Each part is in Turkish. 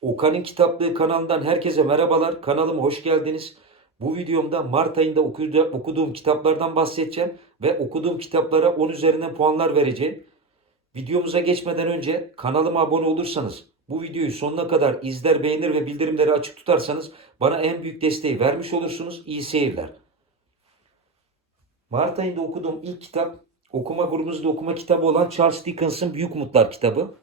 Okan'ın Kitaplığı kanalından herkese merhabalar. Kanalıma hoş geldiniz. Bu videomda Mart ayında okudu- okuduğum kitaplardan bahsedeceğim ve okuduğum kitaplara 10 üzerinden puanlar vereceğim. Videomuza geçmeden önce kanalıma abone olursanız, bu videoyu sonuna kadar izler, beğenir ve bildirimleri açık tutarsanız bana en büyük desteği vermiş olursunuz. İyi seyirler. Mart ayında okuduğum ilk kitap okuma grubumuzda okuma kitabı olan Charles Dickens'ın Büyük Umutlar kitabı.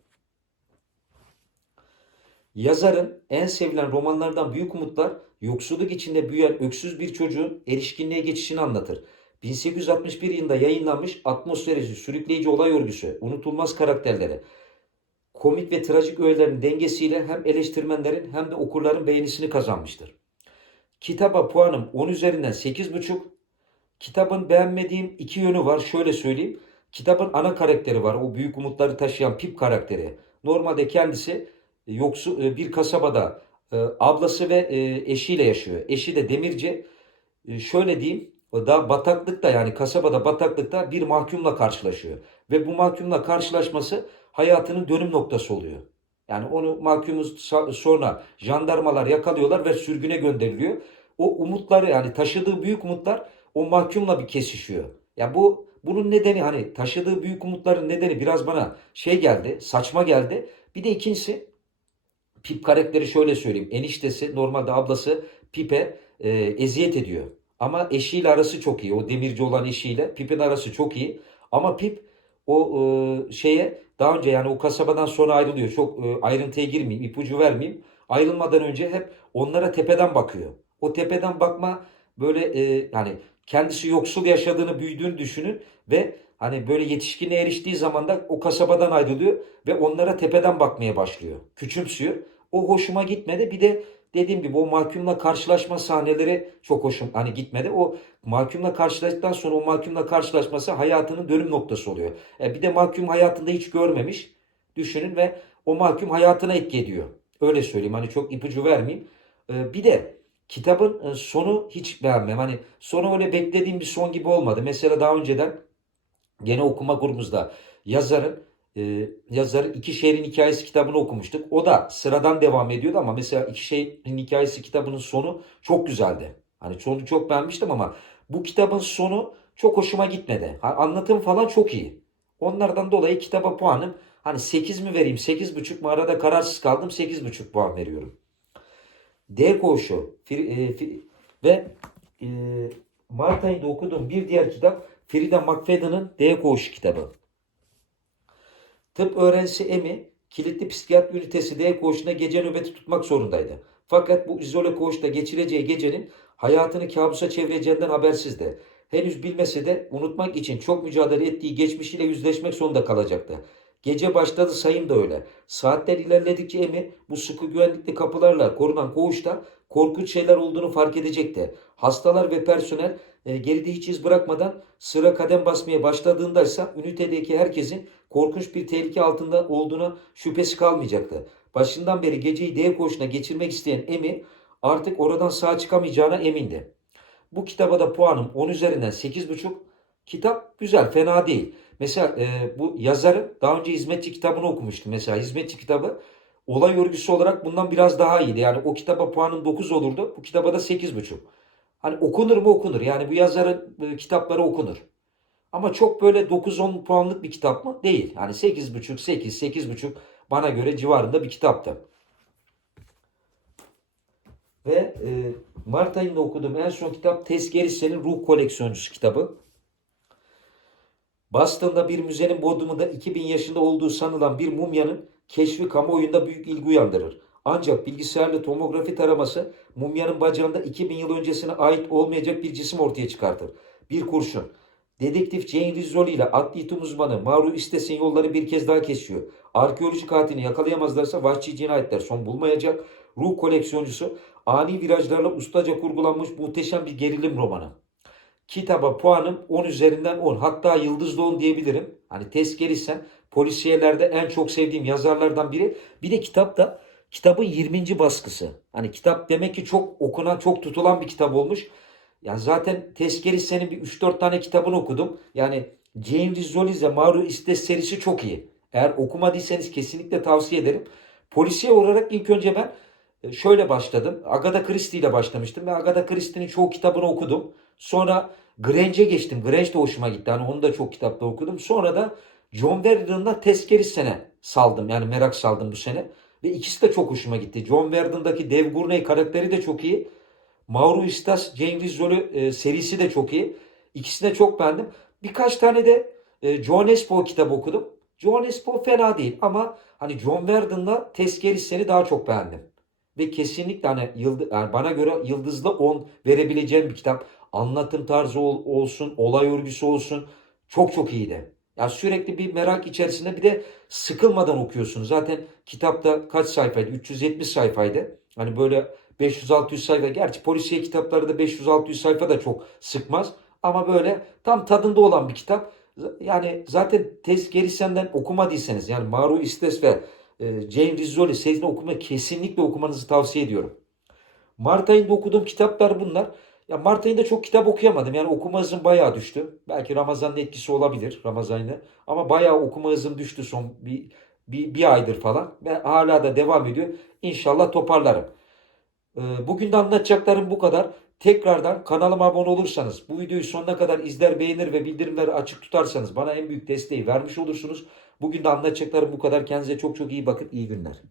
Yazarın en sevilen romanlardan Büyük Umutlar, yoksulluk içinde büyüyen öksüz bir çocuğun erişkinliğe geçişini anlatır. 1861 yılında yayınlanmış atmosferi, sürükleyici olay örgüsü, unutulmaz karakterleri, komik ve trajik öğelerin dengesiyle hem eleştirmenlerin hem de okurların beğenisini kazanmıştır. Kitaba puanım 10 üzerinden 8,5. Kitabın beğenmediğim iki yönü var. Şöyle söyleyeyim. Kitabın ana karakteri var. O büyük umutları taşıyan Pip karakteri. Normalde kendisi yoksu e, bir kasabada e, ablası ve e, eşiyle yaşıyor. Eşi de demirci. E, Şöyle diyeyim. Da bataklıkta yani kasabada bataklıkta bir mahkumla karşılaşıyor. Ve bu mahkumla karşılaşması hayatının dönüm noktası oluyor. Yani onu mahkumu sa- sonra jandarmalar yakalıyorlar ve sürgüne gönderiliyor. O umutları yani taşıdığı büyük umutlar o mahkumla bir kesişiyor. Ya bu bunun nedeni hani taşıdığı büyük umutların nedeni biraz bana şey geldi, saçma geldi. Bir de ikincisi Pip karakteri şöyle söyleyeyim. Eniştesi normalde ablası Pip'e e, eziyet ediyor. Ama eşiyle arası çok iyi. O demirci olan eşiyle Pip'in arası çok iyi. Ama Pip o e, şeye daha önce yani o kasabadan sonra ayrılıyor. Çok e, ayrıntıya girmeyeyim, ipucu vermeyeyim. Ayrılmadan önce hep onlara tepeden bakıyor. O tepeden bakma böyle e, yani kendisi yoksul yaşadığını, büyüdüğünü düşünün ve hani böyle yetişkinliğe eriştiği zaman da o kasabadan ayrılıyor ve onlara tepeden bakmaya başlıyor. Küçümsüyor. O hoşuma gitmedi. Bir de dediğim gibi o mahkumla karşılaşma sahneleri çok hoşum hani gitmedi. O mahkumla karşılaştıktan sonra o mahkumla karşılaşması hayatının dönüm noktası oluyor. E, bir de mahkum hayatında hiç görmemiş. Düşünün ve o mahkum hayatına etki ediyor. Öyle söyleyeyim hani çok ipucu vermeyeyim. E, bir de kitabın e, sonu hiç beğenmem. Hani sonu öyle beklediğim bir son gibi olmadı. Mesela daha önceden gene okuma grubumuzda yazarın e, yazarın İki Şehrin Hikayesi kitabını okumuştuk. O da sıradan devam ediyordu ama mesela İki Şehrin Hikayesi kitabının sonu çok güzeldi. Hani sonu çok beğenmiştim ama bu kitabın sonu çok hoşuma gitmedi. Anlatım falan çok iyi. Onlardan dolayı kitaba puanım hani 8 mi vereyim 8,5 mu arada kararsız kaldım 8,5 puan veriyorum. D koğuşu e, ve e, Mart ayında okuduğum bir diğer kitap Frida McFadden'ın D koğuşu kitabı. Tıp öğrencisi Emi kilitli psikiyatri ünitesi D koğuşunda gece nöbeti tutmak zorundaydı. Fakat bu izole koğuşta geçireceği gecenin hayatını kabusa çevireceğinden habersizdi. Henüz bilmese de unutmak için çok mücadele ettiği geçmişiyle yüzleşmek zorunda kalacaktı. Gece başladı sayım da öyle. Saatler ilerledikçe Emi bu sıkı güvenlikli kapılarla korunan koğuşta korkunç şeyler olduğunu fark edecekti. Hastalar ve personel e, geride hiç iz bırakmadan sıra kadem basmaya başladığında ise ünitedeki herkesin korkunç bir tehlike altında olduğuna şüphesi kalmayacaktı. Başından beri geceyi D koğuşuna geçirmek isteyen Emi artık oradan sağ çıkamayacağına emindi. Bu kitaba da puanım 10 üzerinden 8,5. Kitap güzel, fena değil. Mesela e, bu yazarın daha önce hizmetçi kitabını okumuştum. Mesela hizmetçi kitabı olay örgüsü olarak bundan biraz daha iyiydi. Yani o kitaba puanım 9 olurdu. Bu kitaba da 8,5. Hani okunur mu okunur. Yani bu yazarın e, kitapları okunur. Ama çok böyle 9-10 puanlık bir kitap mı? Değil. Yani 8,5, 8, 8,5 bana göre civarında bir kitaptı. Ve e, Mart ayında okuduğum en son kitap Tess Gerritsen'in Ruh Koleksiyoncusu kitabı. Boston'da bir müzenin bodrumunda 2000 yaşında olduğu sanılan bir mumyanın keşfi kamuoyunda büyük ilgi uyandırır. Ancak bilgisayarlı tomografi taraması mumyanın bacağında 2000 yıl öncesine ait olmayacak bir cisim ortaya çıkartır. Bir kurşun. Dedektif Jane Rizzoli ile adli tıp uzmanı Maru İstes'in yolları bir kez daha kesiyor. Arkeoloji katilini yakalayamazlarsa vahşi cinayetler son bulmayacak. Ruh koleksiyoncusu ani virajlarla ustaca kurgulanmış muhteşem bir gerilim romanı. Kitaba puanım 10 üzerinden 10. Hatta yıldızlı 10 diyebilirim. Hani test gelirsen polisiyelerde en çok sevdiğim yazarlardan biri. Bir de kitap da kitabın 20. baskısı. Hani kitap demek ki çok okunan, çok tutulan bir kitap olmuş. Yani zaten Tezkeri senin bir 3-4 tane kitabını okudum. Yani James Rizzoli'de Maru İstes serisi çok iyi. Eğer okumadıysanız kesinlikle tavsiye ederim. polisiye olarak ilk önce ben şöyle başladım. Agatha Christie ile başlamıştım ve Agatha Christie'nin çoğu kitabını okudum. Sonra Grange'e geçtim. Grange de hoşuma gitti. Hani onu da çok kitapta okudum. Sonra da John Verdon'la Tezkerisyen'e saldım. Yani merak saldım bu sene. Ve ikisi de çok hoşuma gitti. John Verdon'daki Dev Gurney karakteri de çok iyi. Mauro Istas, Cengiz Zolü e, serisi de çok iyi. İkisini de çok beğendim. Birkaç tane de e, John Espo kitabı okudum. John Espo fena değil ama hani John Verdon'la Tezkerisyen'i daha çok beğendim. Ve kesinlikle hani yıldız, yani bana göre yıldızlı 10 verebileceğim bir kitap. Anlatım tarzı ol- olsun, olay örgüsü olsun. Çok çok iyiydi. Ya sürekli bir merak içerisinde bir de sıkılmadan okuyorsunuz. Zaten kitapta kaç sayfaydı? 370 sayfaydı. Hani böyle 500-600 sayfa. Gerçi polisiye kitapları da 500-600 sayfa da çok sıkmaz. Ama böyle tam tadında olan bir kitap. Yani zaten tez gerisenden okumadıysanız yani Maru İstes ve Jane Rizzoli serisini okumayı kesinlikle okumanızı tavsiye ediyorum. Mart ayında okuduğum kitaplar bunlar. Ya Mart ayında çok kitap okuyamadım. Yani okuma hızım bayağı düştü. Belki Ramazan'ın etkisi olabilir Ramazan ayında. Ama bayağı okuma hızım düştü son bir, bir, bir aydır falan. Ve hala da devam ediyor. İnşallah toparlarım. Ee, Bugün de anlatacaklarım bu kadar. Tekrardan kanalıma abone olursanız, bu videoyu sonuna kadar izler, beğenir ve bildirimleri açık tutarsanız bana en büyük desteği vermiş olursunuz. Bugün de anlatacaklarım bu kadar. Kendinize çok çok iyi bakın. İyi günler.